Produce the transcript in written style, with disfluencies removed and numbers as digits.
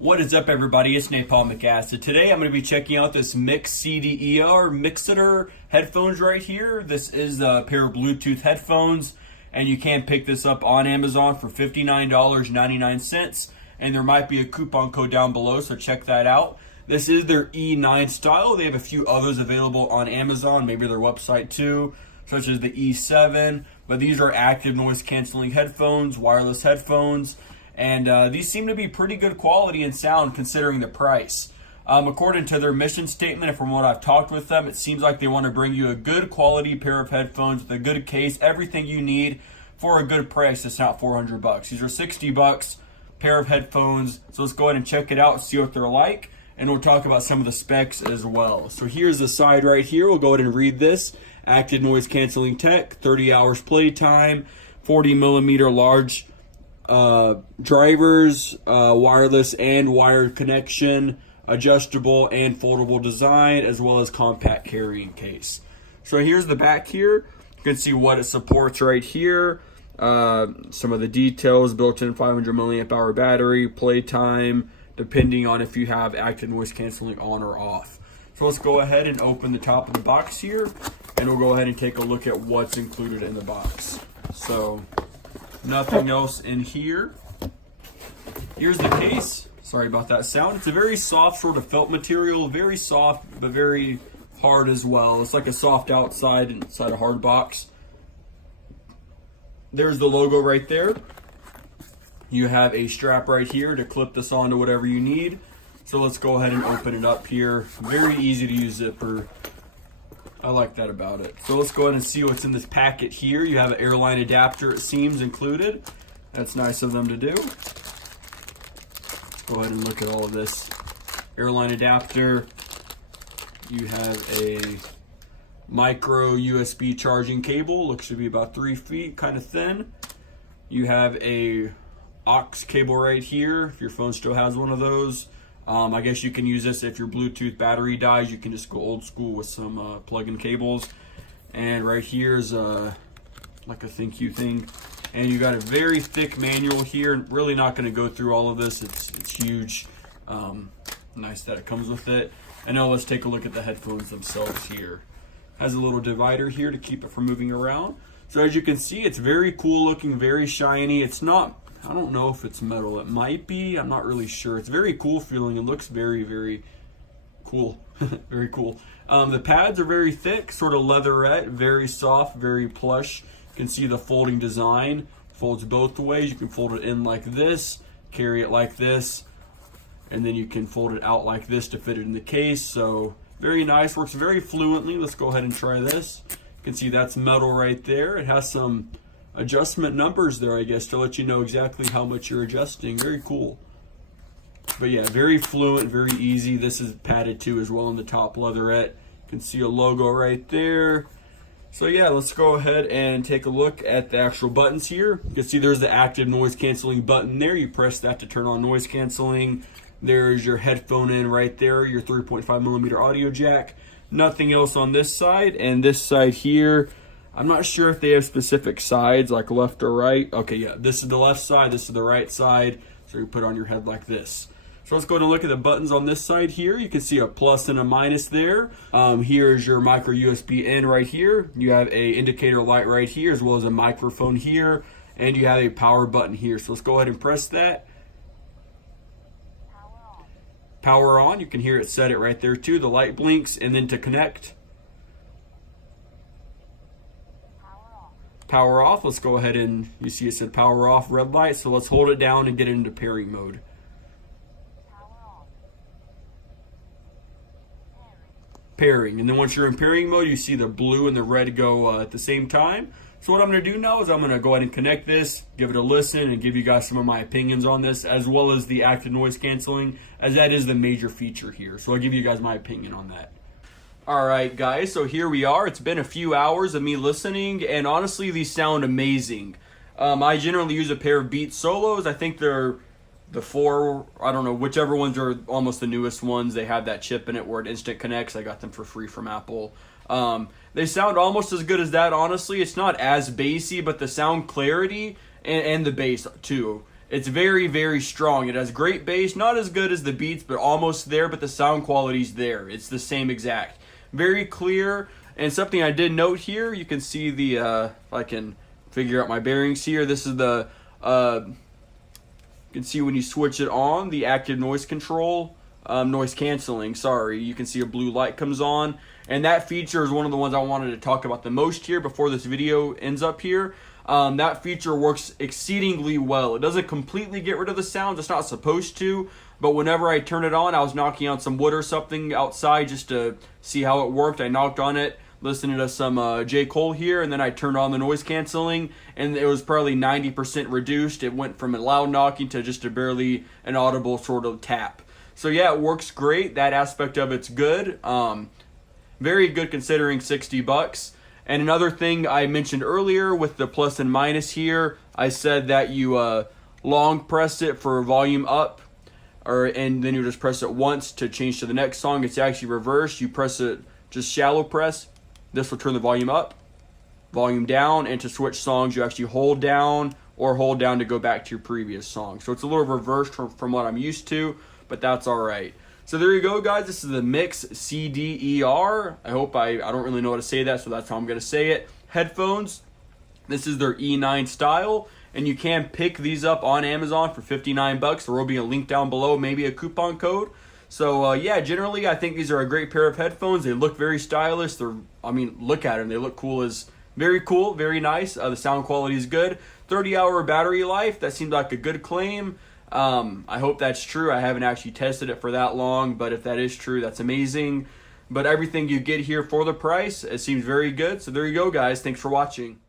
What is up, everybody? It's Napalm McAcid. Today I'm going to be checking out this Mix CDER Mixiter headphones right here. This is a pair of Bluetooth headphones, and you can pick this up on Amazon for $59.99, and there might be a coupon code down below, so check that out. This is their E9 style. They have a few others available on Amazon, maybe their website too, such as the E7, but these are active noise canceling headphones, wireless headphones, and these seem to be pretty good quality and sound considering the price. According to their mission statement and from what I've talked with them, it seems like they want to bring you a good quality pair of headphones with a good case, everything you need for a good price. It's not $400. These are $60 pair of headphones. So let's go ahead and check it out, see what they're like, and we'll talk about some of the specs as well. So here's the side right here. We'll go ahead and read this. Active noise canceling tech, 30 hours playtime, 40 millimeter large drivers, wireless and wired connection, adjustable and foldable design, as well as compact carrying case. So here's the back here. You can see what it supports right here. Some of the details: built-in 500 milliamp hour battery, playtime, depending on if you have active noise canceling on or off. So let's go ahead and open the top of the box here, and we'll go ahead and take a look at what's included in the box. So nothing else in here. Here's the case. Sorry about that sound. It's a very soft sort of felt material, very soft but very hard as well. It's like a soft outside inside a hard box. There's the logo right there. You have a strap right here to clip this onto whatever you need. So let's go ahead and open it up here. Very easy to use zipper. I like that about it. So let's go ahead and see what's in this packet here. You have an airline adapter, it seems, included. That's nice of them to do. Go ahead and look at all of this. Airline adapter. You have a micro USB charging cable. Looks to be about 3 feet, kind of thin. You have a aux cable right here, if your phone still has one of those. I guess you can use this if your Bluetooth battery dies. You can just go old school with some plug-in cables. And right here is like a thank you thing. And you got a very thick manual here. Really not going to go through all of this. It's huge. Nice that it comes with it. And now let's take a look at the headphones themselves here. Has a little divider here to keep it from moving around. So as you can see, it's very cool looking, very shiny. It's not, I don't know if it's metal. It might be. I'm not really sure. It's very cool feeling. It looks very, very cool. Very cool. The pads are very thick, sort of leatherette, very soft, very plush. You can see the folding design. Folds both ways. You can fold it in like this, carry it like this, and then you can fold it out like this to fit it in the case. So very nice. Works very fluently. Let's go ahead and try this. You can see that's metal right there. It has some adjustment numbers there, I guess, to let you know exactly how much you're adjusting. Very cool. But yeah, very fluent, very easy. This is padded too as well on the top, leatherette. You can see a logo right there. So yeah, let's go ahead and take a look at the actual buttons here. You can see there's the active noise canceling button there. You press that to turn on noise canceling. There's your headphone in right there, your 3.5 millimeter audio jack. Nothing else on this side. And this side here, I'm not sure if they have specific sides, like left or right. Okay, yeah, this is the left side, this is the right side. So you put it on your head like this. So let's go ahead and look at the buttons on this side here. You can see a plus and a minus there. Here's your micro USB in right here. You have a indicator light right here, as well as a microphone here. And you have a power button here. So let's go ahead and press that. Power on, you can hear it set it right there too. The light blinks, and then to connect. Power off, let's go ahead and, you see it said power off, red light, so let's hold it down and get it into pairing mode. Pairing, and then once you're in pairing mode, you see the blue and the red go at the same time. So what I'm going to do now is I'm going to go ahead and connect this, give it a listen, and give you guys some of my opinions on this, as well as the active noise canceling, as that is the major feature here. So I'll give you guys my opinion on that. Alright guys, so here we are. It's been a few hours of me listening, and honestly these sound amazing. I generally use a pair of Beats Solos. I think they're the 4, I don't know, whichever ones are almost the newest ones. They have that chip in it where it instant connects. I got them for free from Apple. They sound almost as good as that, honestly. It's not as bassy, but the sound clarity and the bass too It's very, very strong. It has great bass, not as good as the Beats, but almost there, but the sound quality's there. It's the same exact. Very clear, and something I did note here, you can see the, if I can figure out my bearings here, this is the, you can see when you switch it on, the active noise control, noise canceling, sorry, you can see a blue light comes on, and that feature is one of the ones I wanted to talk about the most here before this video ends up here. That feature works exceedingly well. It doesn't completely get rid of the sounds, it's not supposed to, but whenever I turn it on, I was knocking on some wood or something outside just to see how it worked. I knocked on it, listening to some J. Cole here, and then I turned on the noise canceling, and it was probably 90% reduced. It went from a loud knocking to just a barely an audible sort of tap. So yeah, it works great. That aspect of it's good. Very good considering 60 bucks. And another thing I mentioned earlier with the plus and minus here, I said that you long press it for volume up, and then you just press it once to change to the next song. It's actually reversed. You press it, just shallow press. This will turn the volume up, volume down, and to switch songs you actually hold down or hold down to go back to your previous song. So it's a little reversed from what I'm used to, but that's alright. So there you go, guys. This is the Mix CDER. I hope I don't really know how to say that, so that's how I'm going to say it. Headphones. This is their E9 style, and you can pick these up on Amazon for 59 bucks. There will be a link down below, maybe a coupon code. So yeah, generally I think these are a great pair of headphones. They look very stylish. Look at them. They look cool very cool, very nice. The sound quality is good. 30-hour battery life. That seems like a good claim. I hope that's true. I haven't actually tested it for that long, but if that is true, that's amazing. But everything you get here for the price, it seems very good. So there you go, guys. Thanks for watching.